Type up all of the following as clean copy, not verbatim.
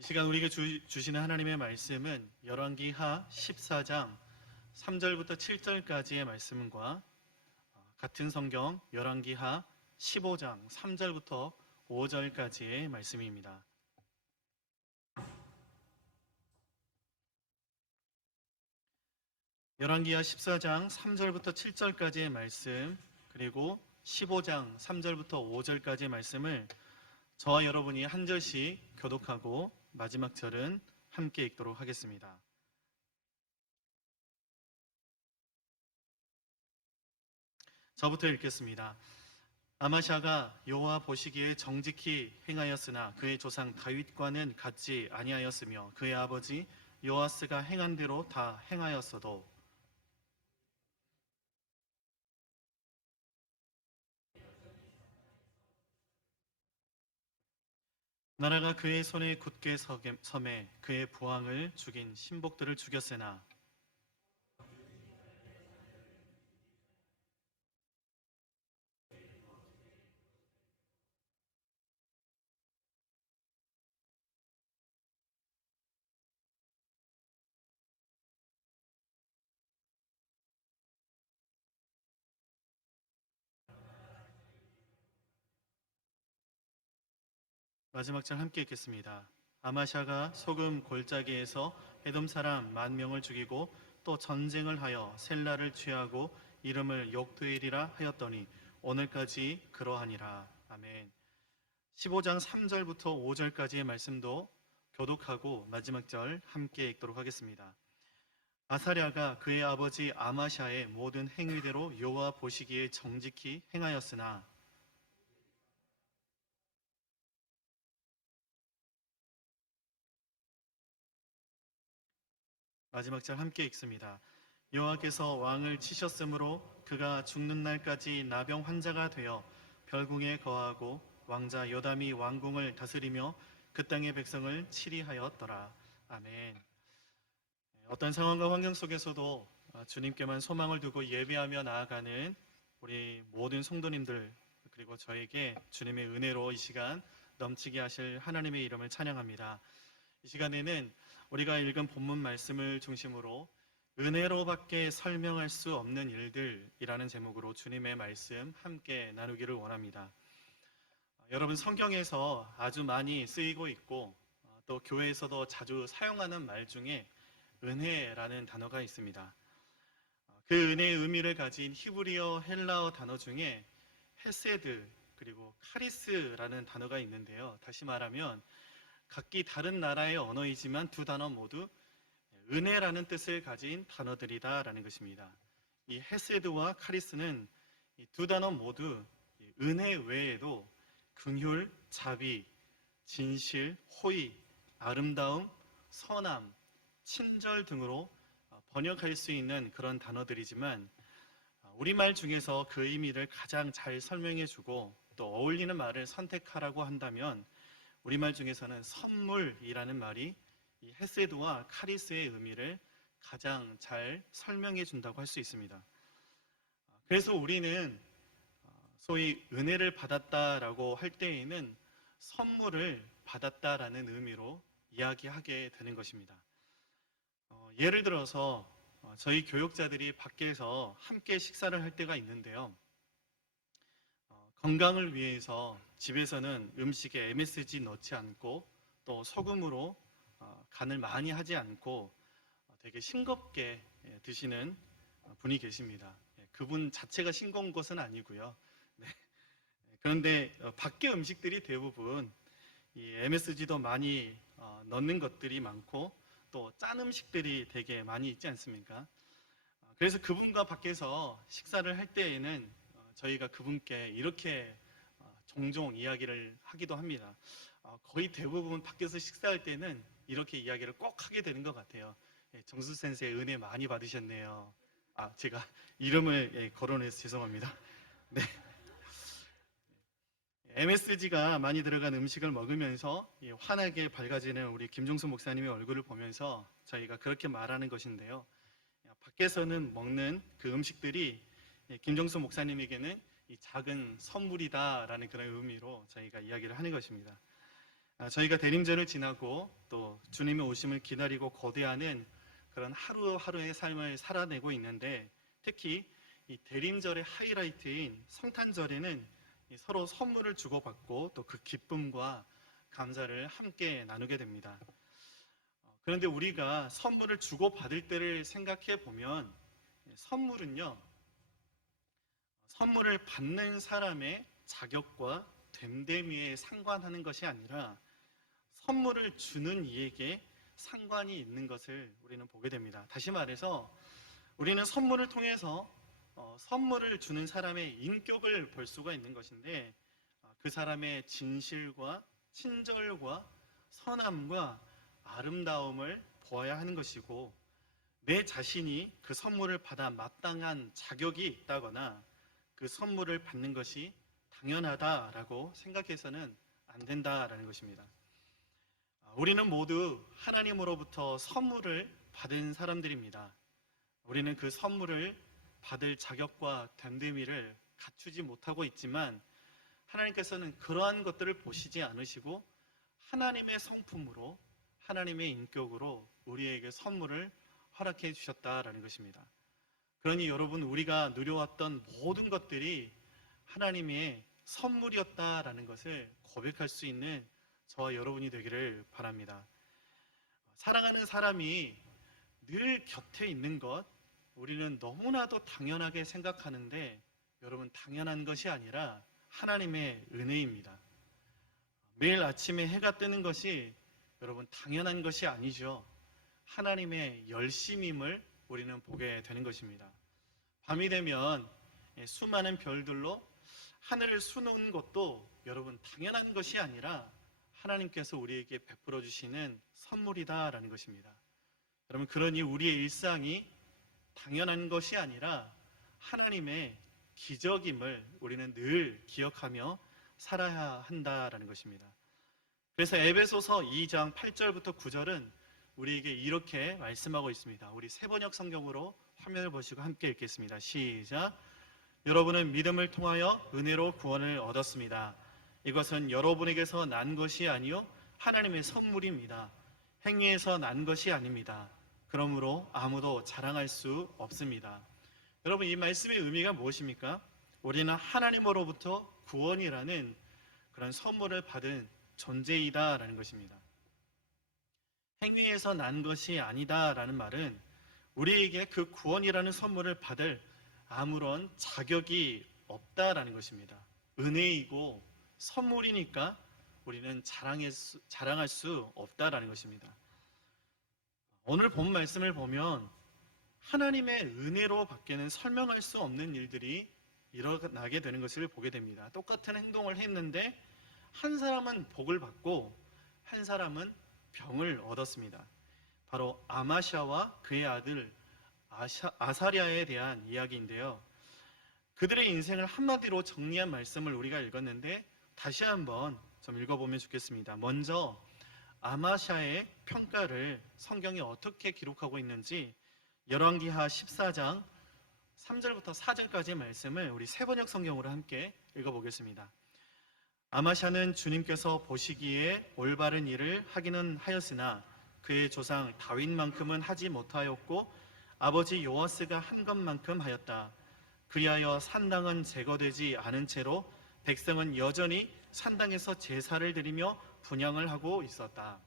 이 시간 우리에게 주시는 하나님의 말씀은 열왕기하 14장 3절부터 7절까지의 말씀과 같은 성경 열왕기하 15장 3절부터 5절까지의 말씀입니다. 열왕기하 14장 3절부터 7절까지의 말씀, 그리고 15장 3절부터 5절까지의 말씀을 저와 여러분이 한 절씩 교독하고 마지막 절은 함께 읽도록 하겠습니다. 저부터 읽겠습니다. 아마샤가 여호와 보시기에 정직히 행하였으나 그의 조상 다윗과는 같지 아니하였으며 그의 아버지 요아스가 행한 대로 다 행하였어도 나라가 그의 손에 굳게 섬에 그의 부왕을 죽인 신복들을 죽였으나 마지막 절 함께 읽겠습니다. 아마샤가 소금 골짜기에서 에돔 사람 10,000명을 죽이고 또 전쟁을 하여 셀라를 취하고 이름을 욕되이리라 하였더니 오늘까지 그러하니라. 아멘. 15장 3절부터 5절까지의 말씀도 교독하고 마지막 절 함께 읽도록 하겠습니다. 아사랴가 그의 아버지 아마샤의 모든 행위대로 여호와 보시기에 정직히 행하였으나 마지막 절 함께 읽습니다. 여호와께서 왕을 치셨으므로 그가 죽는 날까지 나병 환자가 되어 별궁에 거하고 왕자 요담이 왕궁을 다스리며 그 땅의 백성을 치리하였더라. 아멘. 어떤 상황과 환경 속에서도 주님께만 소망을 두고 예배하며 나아가는 우리 모든 성도님들, 그리고 저에게 주님의 은혜로 이 시간 넘치게 하실 하나님의 이름을 찬양합니다. 이 시간에는 우리가 읽은 본문 말씀을 중심으로 은혜로밖에 설명할 수 없는 일들이라는 제목으로 주님의 말씀 함께 나누기를 원합니다. 여러분, 성경에서 아주 많이 쓰이고 있고 또 교회에서도 자주 사용하는 말 중에 은혜라는 단어가 있습니다. 그 은혜의 의미를 가진 히브리어, 헬라어 단어 중에 헤세드 그리고 카리스라는 단어가 있는데요. 다시 말하면 각기 다른 나라의 언어이지만 두 단어 모두 은혜라는 뜻을 가진 단어들이다라는 것입니다. 이 헤세드와 카리스는 이 두 단어 모두 은혜 외에도 긍휼, 자비, 진실, 호의, 아름다움, 선함, 친절 등으로 번역할 수 있는 그런 단어들이지만 우리말 중에서 그 의미를 가장 잘 설명해주고 또 어울리는 말을 선택하라고 한다면 우리말 중에서는 선물이라는 말이 이 헤세드와 카리스의 의미를 가장 잘 설명해 준다고 할 수 있습니다. 그래서 우리는 소위 은혜를 받았다라고 할 때에는 선물을 받았다라는 의미로 이야기하게 되는 것입니다. 예를 들어서 저희 교육자들이 밖에서 함께 식사를 할 때가 있는데요. 건강을 위해서 집에서는 음식에 MSG 넣지 않고 또 소금으로 간을 많이 하지 않고 되게 싱겁게 드시는 분이 계십니다. 그분 자체가 싱거운 것은 아니고요. 네. 그런데 밖의 음식들이 대부분 이 MSG도 많이 넣는 것들이 많고 또 짠 음식들이 되게 많이 있지 않습니까? 그래서 그분과 밖에서 식사를 할 때에는 저희가 그분께 이렇게 종종 이야기를 하기도 합니다. 거의 대부분 밖에서 식사할 때는 이렇게 이야기를 꼭 하게 되는 것 같아요. 정수 센세 은혜 많이 받으셨네요. 제가 이름을 거론해서 죄송합니다. 네. MSG가 많이 들어간 음식을 먹으면서 환하게 밝아지는 우리 김종수 목사님의 얼굴을 보면서 저희가 그렇게 말하는 것인데요. 밖에서는 먹는 그 음식들이 김종수 목사님에게는 이 작은 선물이다라는 그런 의미로 저희가 이야기를 하는 것입니다. 저희가 대림절을 지나고 또 주님의 오심을 기다리고 거대하는 그런 하루하루의 삶을 살아내고 있는데, 특히 이 대림절의 하이라이트인 성탄절에는 서로 선물을 주고받고 또 그 기쁨과 감사를 함께 나누게 됩니다. 그런데 우리가 선물을 주고받을 때를 생각해 보면, 선물은요, 선물을 받는 사람의 자격과 됨됨이에 상관하는 것이 아니라 선물을 주는 이에게 상관이 있는 것을 우리는 보게 됩니다. 다시 말해서 우리는 선물을 통해서 선물을 주는 사람의 인격을 볼 수가 있는 것인데, 그 사람의 진실과 친절과 선함과 아름다움을 보아야 하는 것이고, 내 자신이 그 선물을 받아 마땅한 자격이 있다거나 그 선물을 받는 것이 당연하다라고 생각해서는 안 된다라는 것입니다. 우리는 모두 하나님으로부터 선물을 받은 사람들입니다. 우리는 그 선물을 받을 자격과 됨됨이를 갖추지 못하고 있지만, 하나님께서는 그러한 것들을 보시지 않으시고 하나님의 성품으로, 하나님의 인격으로 우리에게 선물을 허락해 주셨다라는 것입니다. 그러니 여러분, 우리가 누려왔던 모든 것들이 하나님의 선물이었다라는 것을 고백할 수 있는 저와 여러분이 되기를 바랍니다. 사랑하는 사람이 늘 곁에 있는 것, 우리는 너무나도 당연하게 생각하는데, 여러분, 당연한 것이 아니라 하나님의 은혜입니다. 매일 아침에 해가 뜨는 것이 여러분 당연한 것이 아니죠. 하나님의 열심임을 우리는 보게 되는 것입니다. 밤이 되면 수많은 별들로 하늘을 수놓은 것도 여러분 당연한 것이 아니라 하나님께서 우리에게 베풀어 주시는 선물이다라는 것입니다. 여러분, 그러니 우리의 일상이 당연한 것이 아니라 하나님의 기적임을 우리는 늘 기억하며 살아야 한다라는 것입니다. 그래서 에베소서 2장 8절부터 9절은 우리에게 이렇게 말씀하고 있습니다. 우리 세번역 성경으로 화면을 보시고 함께 읽겠습니다. 시작. 여러분은 믿음을 통하여 은혜로 구원을 얻었습니다. 이것은 여러분에게서 난 것이 아니요 하나님의 선물입니다. 행위에서 난 것이 아닙니다. 그러므로 아무도 자랑할 수 없습니다. 여러분, 이 말씀의 의미가 무엇입니까? 우리는 하나님으로부터 구원이라는 그런 선물을 받은 존재이다라는 것입니다. 행위에서 난 것이 아니다라는 말은 우리에게 그 구원이라는 선물을 받을 아무런 자격이 없다라는 것입니다. 은혜이고 선물이니까 우리는 자랑할 수 없다라는 것입니다. 오늘 본 말씀을 보면 하나님의 은혜로 밖에는 설명할 수 없는 일들이 일어나게 되는 것을 보게 됩니다. 똑같은 행동을 했는데 한 사람은 복을 받고 한 사람은 병을 얻었습니다. 바로 아마샤와 그의 아들 아사랴에 대한 이야기인데요. 그들의 인생을 한마디로 정리한 말씀을 우리가 읽었는데 다시 한번 좀 읽어보면 좋겠습니다. 먼저 아마샤의 평가를 성경이 어떻게 기록하고 있는지 열왕기하 14장 3절부터 4절까지의 말씀을 우리 세번역 성경으로 함께 읽어보겠습니다. 아마샤는 주님께서 보시기에 올바른 일을 하기는 하였으나 그의 조상 다윗만큼은 하지 못하였고 아버지 요아스가 한 것만큼 하였다. 그리하여 산당은 제거되지 않은 채로 백성은 여전히 산당에서 제사를 드리며 분향을 하고 있었다.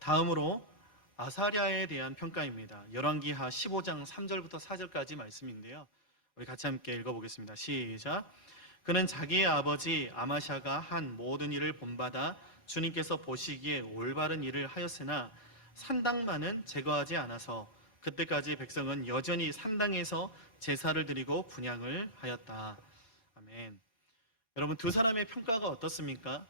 다음으로 아사랴에 대한 평가입니다. 열왕기하 15장 3절부터 4절까지 말씀인데요. 우리 같이 함께 읽어보겠습니다. 시작. 그는 자기의 아버지 아마샤가 한 모든 일을 본받아 주님께서 보시기에 올바른 일을 하였으나 산당만은 제거하지 않아서 그때까지 백성은 여전히 산당에서 제사를 드리고 분향을 하였다. 아멘. 여러분, 두 사람의 평가가 어떻습니까?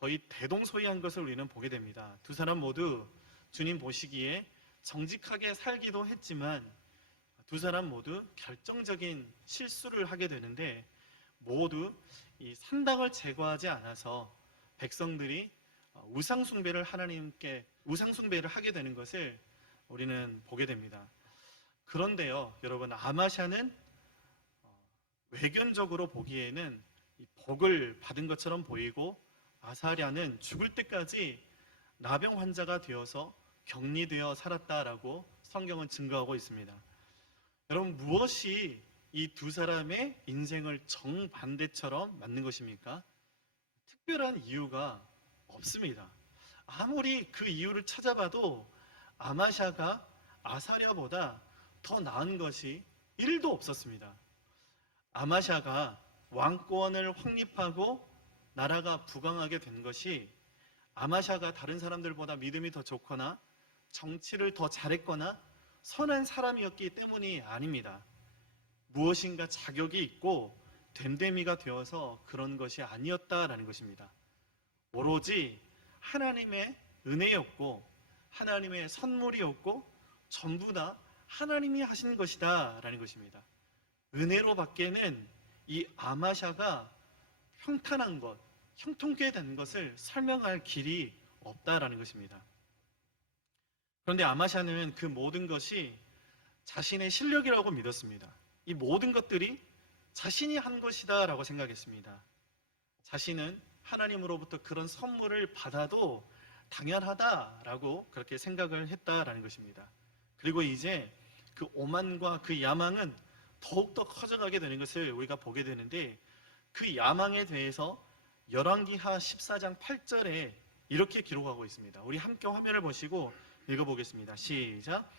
거의 대동소이한 것을 우리는 보게 됩니다. 두 사람 모두 주님 보시기에 정직하게 살기도 했지만 두 사람 모두 결정적인 실수를 하게 되는데, 모두 이 산당을 제거하지 않아서 백성들이 우상숭배를 하게 되는 것을 우리는 보게 됩니다. 그런데요, 여러분, 아마샤는 외견적으로 보기에는 복을 받은 것처럼 보이고 아사랴는 죽을 때까지 나병 환자가 되어서 격리되어 살았다라고 성경은 증거하고 있습니다. 여러분, 무엇이 이 두 사람의 인생을 정반대처럼 만든 것입니까? 특별한 이유가 없습니다. 아무리 그 이유를 찾아봐도 아마샤가 아사랴보다 더 나은 것이 1도 없었습니다. 아마샤가 왕권을 확립하고 나라가 부강하게 된 것이 아마샤가 다른 사람들보다 믿음이 더 좋거나 정치를 더 잘했거나 선한 사람이었기 때문이 아닙니다. 무엇인가 자격이 있고 됨됨이가 되어서 그런 것이 아니었다라는 것입니다. 오로지 하나님의 은혜였고 하나님의 선물이었고 전부 다 하나님이 하신 것이다 라는 것입니다. 은혜로 밖에는 이 아마샤가 평탄한 것, 형통케 된 것을 설명할 길이 없다라는 것입니다. 그런데 아마샤는 그 모든 것이 자신의 실력이라고 믿었습니다. 이 모든 것들이 자신이 한 것이다 라고 생각했습니다. 자신은 하나님으로부터 그런 선물을 받아도 당연하다라고 그렇게 생각을 했다라는 것입니다. 그리고 이제 그 오만과 그 야망은 더욱더 커져가게 되는 것을 우리가 보게 되는데, 그 야망에 대해서 열왕기하 14장 8절에 이렇게 기록하고 있습니다. 우리 함께 화면을 보시고 읽어보겠습니다. 시작.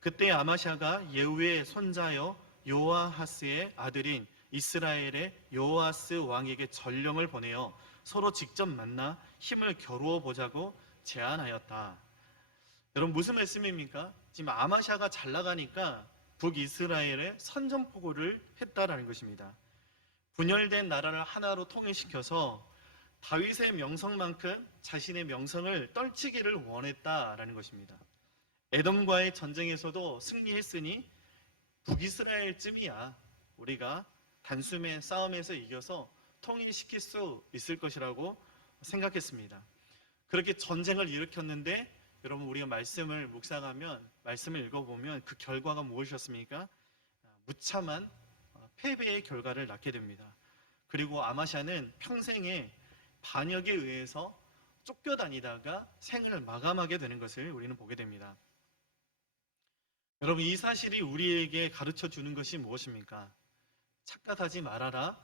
그때 아마샤가 예후의 손자여 요아하스의 아들인 이스라엘의 요아스 왕에게 전령을 보내어 서로 직접 만나 힘을 겨루어 보자고 제안하였다. 여러분, 무슨 말씀입니까? 지금 아마샤가 잘 나가니까 북이스라엘에 선전포고를 했다라는 것입니다. 분열된 나라를 하나로 통일시켜서 다윗의 명성만큼 자신의 명성을 떨치기를 원했다라는 것입니다. 에돔과의 전쟁에서도 승리했으니 북이스라엘쯤이야 우리가 단숨에 싸움에서 이겨서 통일시킬 수 있을 것이라고 생각했습니다. 그렇게 전쟁을 일으켰는데, 여러분, 우리가 말씀을 묵상하면, 말씀을 읽어보면 그 결과가 무엇이었습니까? 무참한 패배의 결과를 낳게 됩니다. 그리고 아마샤는 평생에 반역에 의해서 쫓겨다니다가 생을 마감하게 되는 것을 우리는 보게 됩니다. 여러분, 이 사실이 우리에게 가르쳐 주는 것이 무엇입니까? 착각하지 말아라,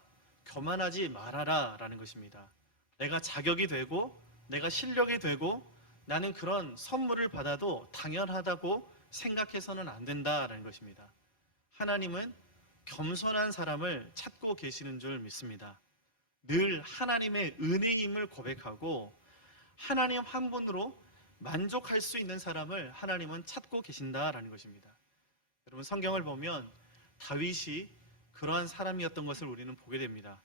교만하지 말아라 라는 것입니다. 내가 자격이 되고 내가 실력이 되고 나는 그런 선물을 받아도 당연하다고 생각해서는 안 된다라는 것입니다. 하나님은 겸손한 사람을 찾고 계시는 줄 믿습니다. 늘 하나님의 은혜임을 고백하고 하나님 한 분으로 만족할 수 있는 사람을 하나님은 찾고 계신다라는 것입니다. 여러분, 성경을 보면 다윗이 그러한 사람이었던 것을 우리는 보게 됩니다.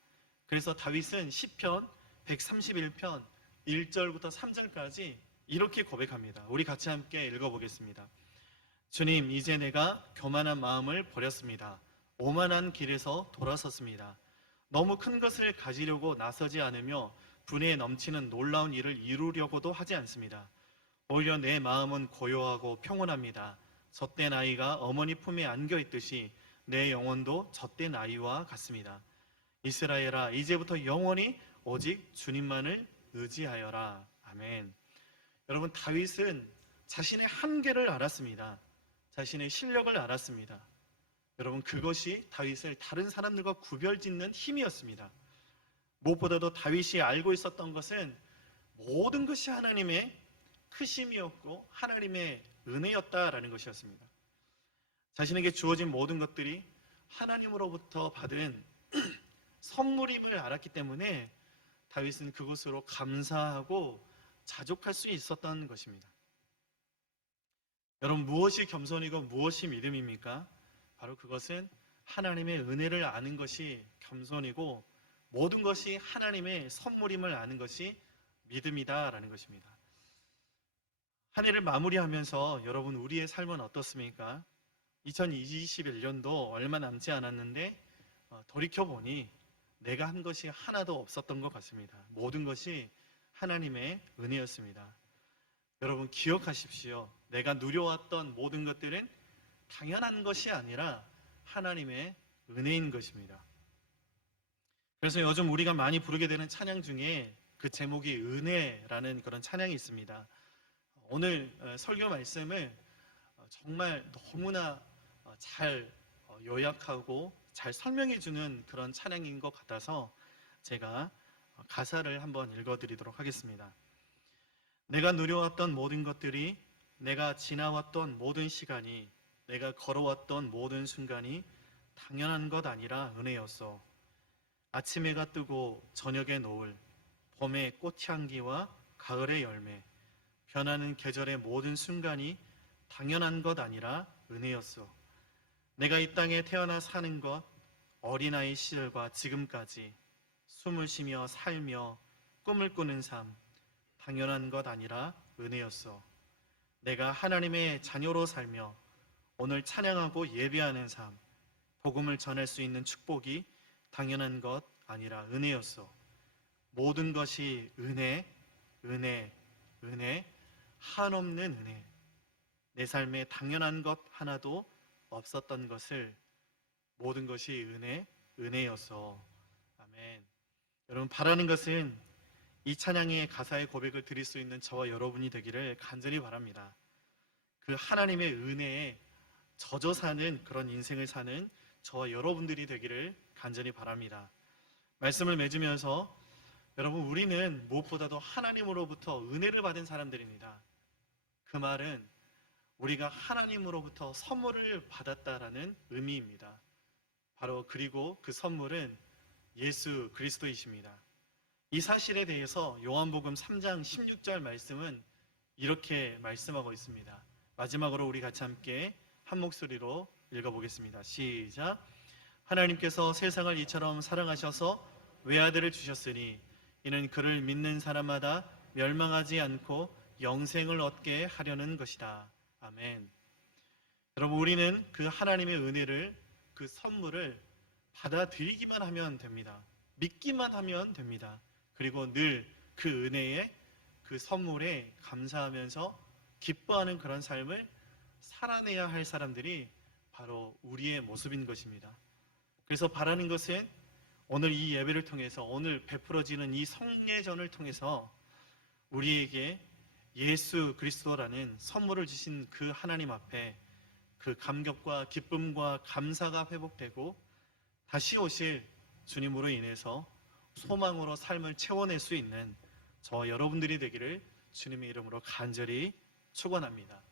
그래서 다윗은 시편 131편 1절부터 3절까지 이렇게 고백합니다. 우리 같이 함께 읽어보겠습니다. 주님, 이제 내가 교만한 마음을 버렸습니다. 오만한 길에서 돌아섰습니다. 너무 큰 것을 가지려고 나서지 않으며 분에 넘치는 놀라운 일을 이루려고도 하지 않습니다. 오히려 내 마음은 고요하고 평온합니다. 젖된 아이가 어머니 품에 안겨 있듯이 내 영혼도 젖된 아이와 같습니다. 이스라엘아, 이제부터 영원히 오직 주님만을 의지하여라. 아멘. 여러분, 다윗은 자신의 한계를 알았습니다. 자신의 실력을 알았습니다. 여러분, 그것이 다윗을 다른 사람들과 구별짓는 힘이었습니다. 무엇보다도 다윗이 알고 있었던 것은 모든 것이 하나님의 크심이었고 하나님의 은혜였다라는 것이었습니다. 자신에게 주어진 모든 것들이 하나님으로부터 받은 선물임을 알았기 때문에 다윗은 그것으로 감사하고 자족할 수 있었던 것입니다. 여러분, 무엇이 겸손이고 무엇이 믿음입니까? 바로 그것은 하나님의 은혜를 아는 것이 겸손이고 모든 것이 하나님의 선물임을 아는 것이 믿음이다라는 것입니다. 한 해를 마무리하면서 여러분, 우리의 삶은 어떻습니까? 2021년도 얼마 남지 않았는데 돌이켜보니 내가 한 것이 하나도 없었던 것 같습니다. 모든 것이 하나님의 은혜였습니다. 여러분, 기억하십시오. 내가 누려왔던 모든 것들은 당연한 것이 아니라 하나님의 은혜인 것입니다. 그래서 요즘 우리가 많이 부르게 되는 찬양 중에 그 제목이 은혜라는 그런 찬양이 있습니다. 오늘 설교 말씀을 정말 너무나 잘 요약하고 잘 설명해 주는 그런 찬양인 것 같아서 제가 가사를 한번 읽어드리도록 하겠습니다. 내가 누려왔던 모든 것들이, 내가 지나왔던 모든 시간이, 내가 걸어왔던 모든 순간이 당연한 것 아니라 은혜였어. 아침 해가 뜨고 저녁의 노을, 봄의 꽃향기와 가을의 열매, 변하는 계절의 모든 순간이 당연한 것 아니라 은혜였어. 내가 이 땅에 태어나 사는 것, 어린아이 시절과 지금까지 숨을 쉬며 살며 꿈을 꾸는 삶, 당연한 것 아니라 은혜였어. 내가 하나님의 자녀로 살며 오늘 찬양하고 예배하는 삶, 복음을 전할 수 있는 축복이 당연한 것 아니라 은혜였어. 모든 것이 은혜, 은혜, 은혜, 한없는 은혜. 내 삶에 당연한 것 하나도 없었던 것을 모든 것이 은혜, 은혜였어. 아멘. 여러분, 바라는 것은 이 찬양의 가사의 고백을 드릴 수 있는 저와 여러분이 되기를 간절히 바랍니다. 그 하나님의 은혜에 젖어 사는 그런 인생을 사는 저와 여러분들이 되기를 간절히 바랍니다. 말씀을 맺으면서 여러분, 우리는 무엇보다도 하나님으로부터 은혜를 받은 사람들입니다. 그 말은 우리가 하나님으로부터 선물을 받았다라는 의미입니다. 바로 그리고 그 선물은 예수 그리스도이십니다. 이 사실에 대해서 요한복음 3장 16절 말씀은 이렇게 말씀하고 있습니다. 마지막으로 우리 같이 함께 한 목소리로 읽어보겠습니다. 시작. 하나님께서 세상을 이처럼 사랑하셔서 외아들을 주셨으니 이는 그를 믿는 사람마다 멸망하지 않고 영생을 얻게 하려는 것이다. 아멘. 여러분, 우리는 그 하나님의 은혜를, 그 선물을 받아들이기만 하면 됩니다. 믿기만 하면 됩니다. 그리고 늘 그 은혜에, 그 선물에 감사하면서 기뻐하는 그런 삶을 살아내야 할 사람들이 바로 우리의 모습인 것입니다. 그래서 바라는 것은 오늘 이 예배를 통해서, 오늘 베풀어지는 이 성례전을 통해서 우리에게 예수 그리스도라는 선물을 주신 그 하나님 앞에 그 감격과 기쁨과 감사가 회복되고 다시 오실 주님으로 인해서 소망으로 삶을 채워낼 수 있는 저와 여러분들이 되기를 주님의 이름으로 간절히 축원합니다.